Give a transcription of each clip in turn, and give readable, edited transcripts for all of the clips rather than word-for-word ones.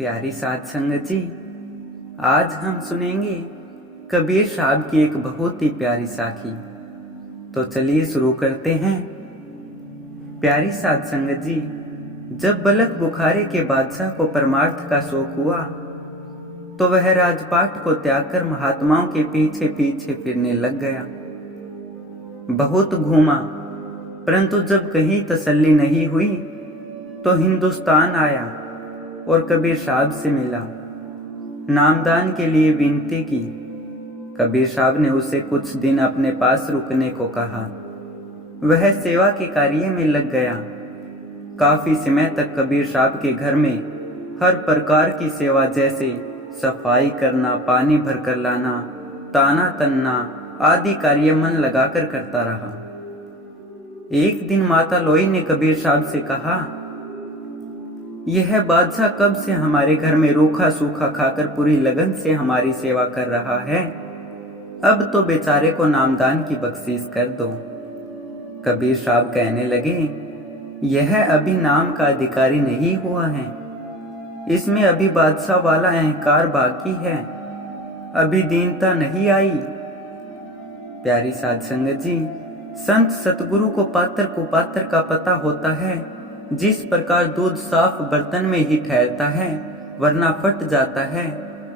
प्यारी साध संगत जी, आज हम सुनेंगे कबीर साहब की एक बहुत ही प्यारी साखी। तो चलिए शुरू करते हैं। प्यारी साध संगत जी, जब बलख बुखारे के बादशाह को परमार्थ का शौक हुआ तो वह राजपाट को त्याग कर महात्माओं के पीछे पीछे फिरने लग गया। बहुत घूमा, परंतु जब कहीं तसल्ली नहीं हुई तो हिंदुस्तान आया और कबीर साहब से मिला। नामदान के लिए विनती की। कबीर साहब ने उसे कुछ दिन अपने पास रुकने को कहा। वह सेवा के कार्य में लग गया। काफी समय तक कबीर साहब के घर में हर प्रकार की सेवा, जैसे सफाई करना, पानी भरकर लाना, ताना तनना आदि कार्य मन लगाकर करता रहा। एक दिन माता लोई ने कबीर साहब से कहा, यह बादशाह कब से हमारे घर में रूखा सूखा खाकर पूरी लगन से हमारी सेवा कर रहा है। अब तो बेचारे को नामदान की बख्शीश कर दो। कबीर साहब कहने लगे, यह अभी नाम का अधिकारी नहीं हुआ है। इसमें अभी बादशाह वाला अहंकार बाकी है, अभी दीनता नहीं आई। प्यारी साध संगत जी, संत सतगुरु को पात्र कुपात्र का पता होता है। जिस प्रकार दूध साफ बर्तन में ही ठहरता है वरना फट जाता है,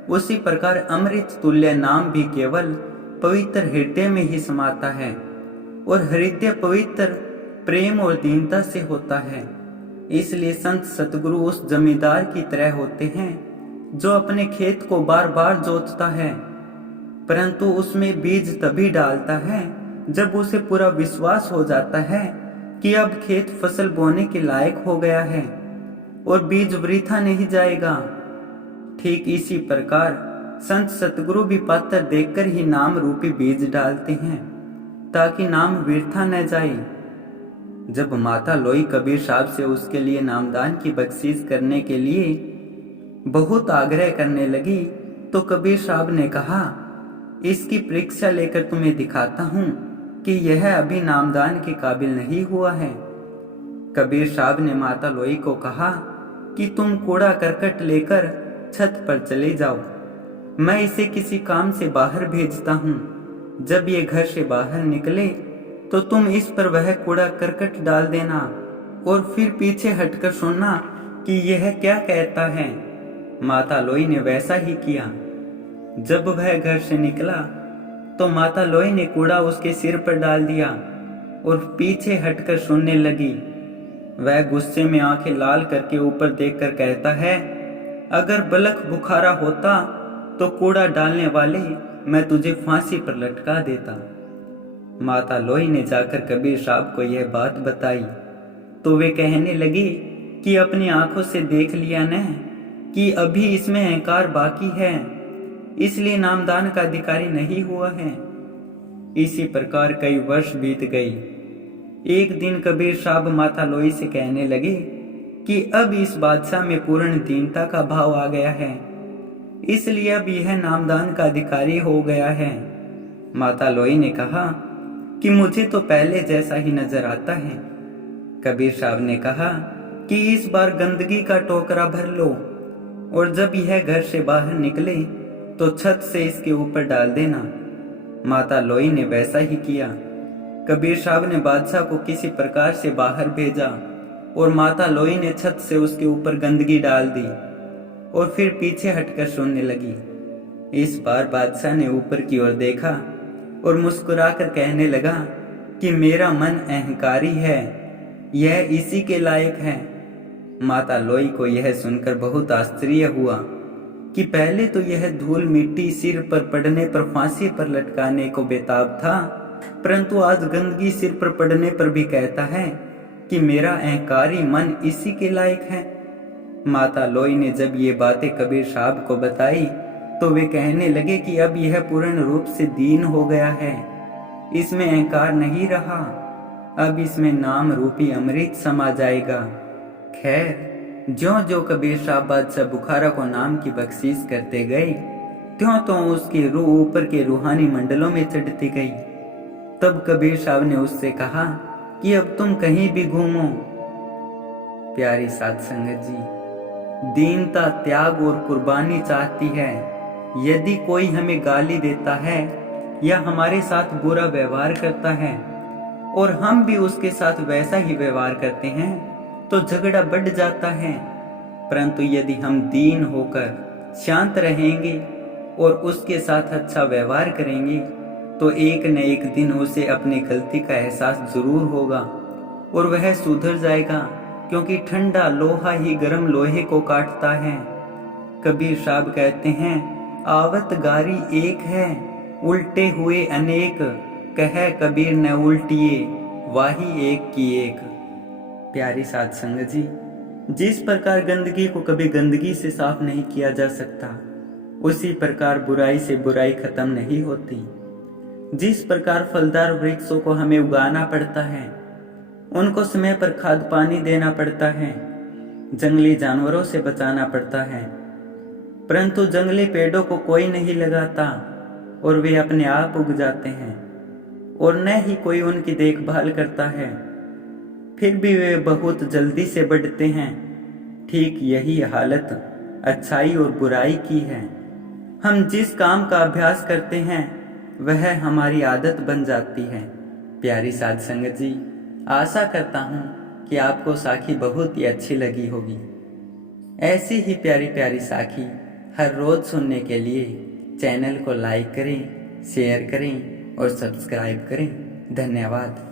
उसी प्रकार अमृत तुल्य नाम भी केवल पवित्र हृदय में ही समाता है, और हृदय पवित्र प्रेम और दीनता से होता है। इसलिए संत सतगुरु उस जमींदार की तरह होते हैं जो अपने खेत को बार बार जोतता है, परंतु उसमें बीज तभी डालता है जब उसे पूरा विश्वास हो जाता है कि अब खेत फसल बोने के लायक हो गया है और बीज वृथा नहीं जाएगा। ठीक इसी प्रकार संत सतगुरु भी पात्र देखकर ही नाम रूपी बीज डालते हैं ताकि नाम वृथा न जाए। जब माता लोई कबीर साहब से उसके लिए नामदान की बख्शीश करने के लिए बहुत आग्रह करने लगी तो कबीर साहब ने कहा, इसकी परीक्षा लेकर तुम्हें दिखाता हूं कि यह अभी नामदान के काबिल नहीं हुआ है। कबीर साहब ने माता लोई को कहा कि तुम कूड़ा करकट लेकर छत पर चले जाओ, मैं इसे किसी काम से बाहर भेजता हूँ। जब ये घर से बाहर निकले तो तुम इस पर वह कूड़ा करकट डाल देना और फिर पीछे हटकर सुनना कि यह क्या कहता है। माता लोई ने वैसा ही किया। जब वह घर से निकला तो माता लोई ने कूड़ा उसके सिर पर डाल दिया और पीछे हटकर सुनने लगी। वह गुस्से में आंखें लाल करके ऊपर देखकर कहता है, अगर बलख बुखारा होता तो कूड़ा डालने वाले मैं तुझे फांसी पर लटका देता। माता लोई ने जाकर कबीर साहब को यह बात बताई तो वे कहने लगी कि अपनी आंखों से देख लिया न कि अभी इसमें अहंकार बाकी है, इसलिए नामदान का अधिकारी नहीं हुआ है। इसी प्रकार कई वर्ष बीत गई। एक दिन कबीर साहब माता लोई से कहने लगे कि अब इस बादशाह में पूर्ण दीनता का भाव आ गया है, इसलिए अब यह नामदान का अधिकारी हो गया है। माता लोई ने कहा कि मुझे तो पहले जैसा ही नजर आता है। कबीर साहब ने कहा कि इस बार गंदगी का टोकरा भर लो और जब यह घर से बाहर निकले तो छत से इसके ऊपर डाल देना। माता लोई ने वैसा ही किया। कबीर साहब ने बादशाह को किसी प्रकार से बाहर भेजा और माता लोई ने छत से उसके ऊपर गंदगी डाल दी और फिर पीछे हटकर सोने लगी। इस बार बादशाह ने ऊपर की ओर देखा और मुस्कुराकर कहने लगा कि मेरा मन अहंकारी है, यह इसी के लायक है। माता लोई को यह सुनकर बहुत आश्चर्य हुआ कि पहले तो यह धूल मिट्टी सिर पर पड़ने पर फांसी पर लटकाने को बेताब था, परंतु आज गंदगी सिर पर पड़ने पर भी कहता है कि मेरा अहंकारी मन इसी के लायक है। माता लोई ने जब ये बातें कबीर साहब को बताई तो वे कहने लगे कि अब यह पूर्ण रूप से दीन हो गया है, इसमें अहंकार नहीं रहा, अब इसमें नाम रूपी अमृत समा जाएगा। खैर, ज्यों ज्यों कबीर साहब बादशाह बुखारा को नाम की बख्शीश करते गए त्यों त्यों उसकी रूह ऊपर के रूहानी मंडलों में चढ़ती गई। तब कबीर साहब ने उससे कहा कि अब तुम कहीं भी घूमो। प्यारी साध संगत जी, दीनता, त्याग और कुर्बानी चाहती है। यदि कोई हमें गाली देता है या हमारे साथ बुरा व्यवहार करता है और हम भी उसके साथ वैसा ही व्यवहार करते हैं तो झगड़ा बढ़ जाता है। परंतु यदि हम दीन होकर शांत रहेंगे और उसके साथ अच्छा व्यवहार करेंगे तो एक न एक दिन उसे अपनी गलती का एहसास जरूर होगा और वह सुधर जाएगा, क्योंकि ठंडा लोहा ही गर्म लोहे को काटता है। कबीर साहब कहते हैं, आवत गारी एक है, उल्टे हुए अनेक, कह कबीर न उल्टिए, वाही एक की एक। प्यारी साध संगत जी, जिस प्रकार गंदगी को कभी गंदगी से साफ नहीं किया जा सकता, उसी प्रकार बुराई से बुराई खत्म नहीं होती। जिस प्रकार फलदार वृक्षों को हमें उगाना पड़ता है, उनको समय पर खाद पानी देना पड़ता है, जंगली जानवरों से बचाना पड़ता है, परंतु जंगली पेड़ों को कोई नहीं लगाता और वे अपने आप उग जाते हैं और न ही कोई उनकी देखभाल करता है, फिर भी वे बहुत जल्दी से बढ़ते हैं। ठीक यही हालत अच्छाई और बुराई की है। हम जिस काम का अभ्यास करते हैं वह हमारी आदत बन जाती है। प्यारी साध संगत जी, आशा करता हूँ कि आपको साखी बहुत ही अच्छी लगी होगी। ऐसी ही प्यारी प्यारी साखी हर रोज सुनने के लिए चैनल को लाइक करें, शेयर करें और सब्सक्राइब करें। धन्यवाद।